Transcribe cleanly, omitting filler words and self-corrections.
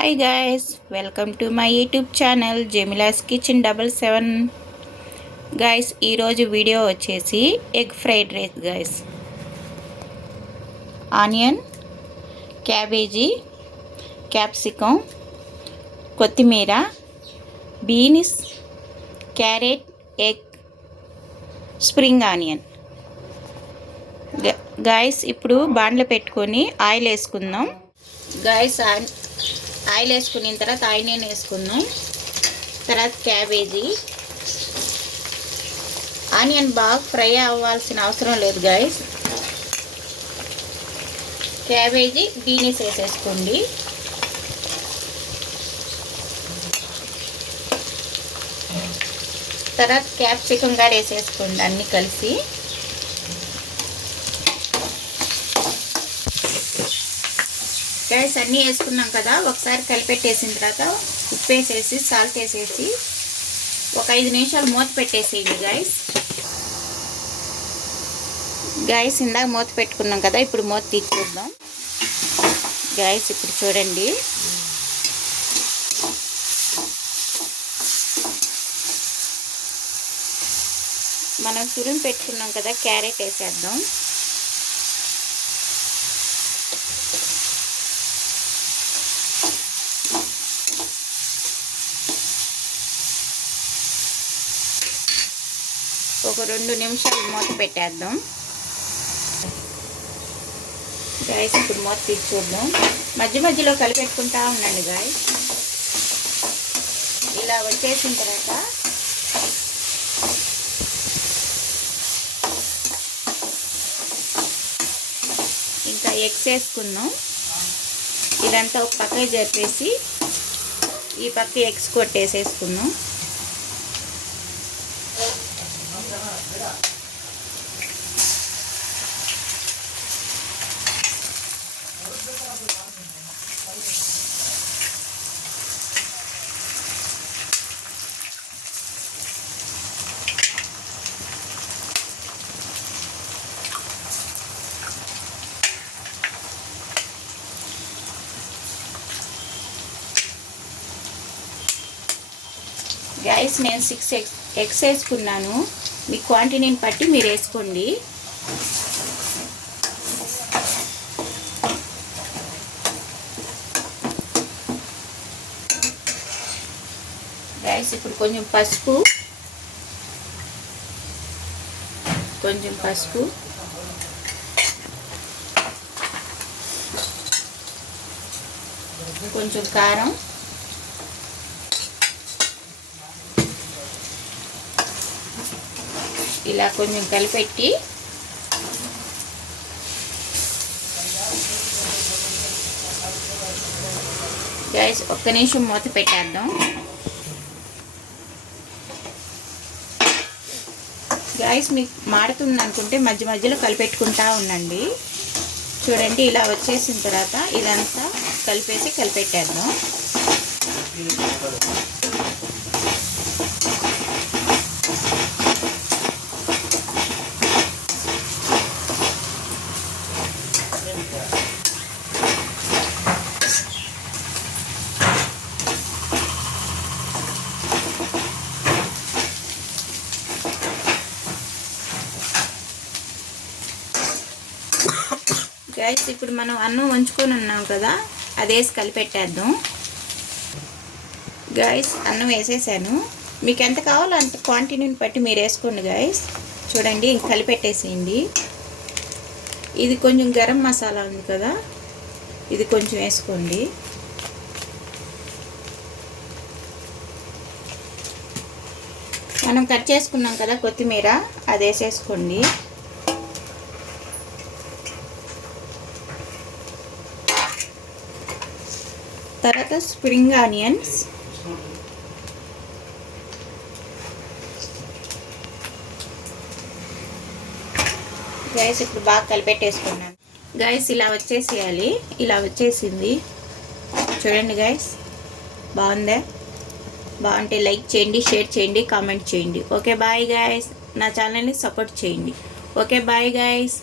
Hi guys, welcome to my YouTube channel Jemila's kitchen 77. Guys, ఈరోజు video వచ్చేసి egg fried rice guys. Onion, cabbage, capsicum, కొత్తిమీర, beans, carrot, egg, spring onion. Guys, ఇప్పుడు బాండ్లు పెట్టుకొని ఆయిల్ వేసుకుందాం. Guys, oil వేసుకున్న తర్వాత ఆనియన్ వేసుకుందాం. తర్వాత క్యాబేజీ. ఆనియన్ బాగా ఫ్రై అవ్వాల్సిన అవసరం లేదు గాయస్. క్యాబేజీ, బీన్స్ వేసేసుకోండి. తర్వాత క్యాప్సికం కూడా వేసేసుకోండి, అన్నీ కలిసి. గాయస్, అన్నీ వేసుకున్నాం కదా, ఒకసారి కలిపెట్టేసిన తర్వాత ఉప్పు వేసేసి సాల్ట్ వేసేసి ఒక 5 నిమిషాలు మూత పెట్టేసేయండి గాయస్. గాయస్, ఇందాక మూత పెట్టుకున్నాం కదా, ఇప్పుడు మూత తీసేద్దాం. గాయస్, ఇప్పుడు చూడండి, మనం తురిమి పెట్టుకున్నాం కదా, క్యారెట్ వేసేద్దాం. ఒక 2 నిమిషాలు మూత పెట్టేద్దాం. గాయస్, ఇప్పుడు మూత తీసి చూద్దాం. మధ్య మధ్యలో కలిపెట్టుకుంటా ఉండండి గాయస్. ఇలా వచ్చేసిన తర్వాత ఇంకా ఎగ్స్ వేసుకుందాం. ఇదంతా ఒక పక్క జరిపేసి ఈ పక్క ఎగ్స్ కొట్టేసేసుకుందాం. గాయస్, నేను 6 ఎగ్స్ వేసుకున్నాను. మీ క్వాంటిటీని బట్టి మీరు వేసుకోండి. గాయస్, ఇప్పుడు కొంచెం పసుపు, కొంచెం కారం, ఇలా కొంచెం కలిపెట్టి గాయస్ ఒక్క నిమిషం మూత పెట్టేద్దాం. గాయస్, మీకు మాడుతుంది అనుకుంటే మధ్య మధ్యలో కలిపెట్టుకుంటా ఉండండి. చూడండి, ఇలా వచ్చేసిన తర్వాత ఇదంతా కలిపెట్టేద్దాం. గాయస్, ఇప్పుడు మనం అన్నం వంచుకొని ఉన్నాం కదా, అది వేసి కలిపెట్టేద్దాం. గాయస్, అన్నం వేసేసాను. మీకు ఎంత కావాలో అంత క్వాంటిటీని బట్టి మీరు వేసుకోండి గాయస్. చూడండి, ఇంక కలిపెట్టేసేయండి. ఇది కొంచెం గరం మసాలా ఉంది కదా, ఇది కొంచెం వేసుకోండి. మనం కట్ చేసుకున్నాం కదా కొత్తిమీర, అది వేసేసుకోండి. తర్వాత స్ప్రింగ్ ఆనియన్స్, గాయస్ ఇప్పుడు బాగా కలిపెట్టేసుకున్నాను. గాయస్, ఇలా వచ్చేసేయాలి. ఇలా వచ్చేసింది చూడండి గాయస్. బాగుందా? బాగుంటే లైక్ చేయండి, షేర్ చేయండి, కామెంట్ చేయండి. Okay bye guys. నా ఛానల్ని సపోర్ట్ చేయండి. Okay bye guys.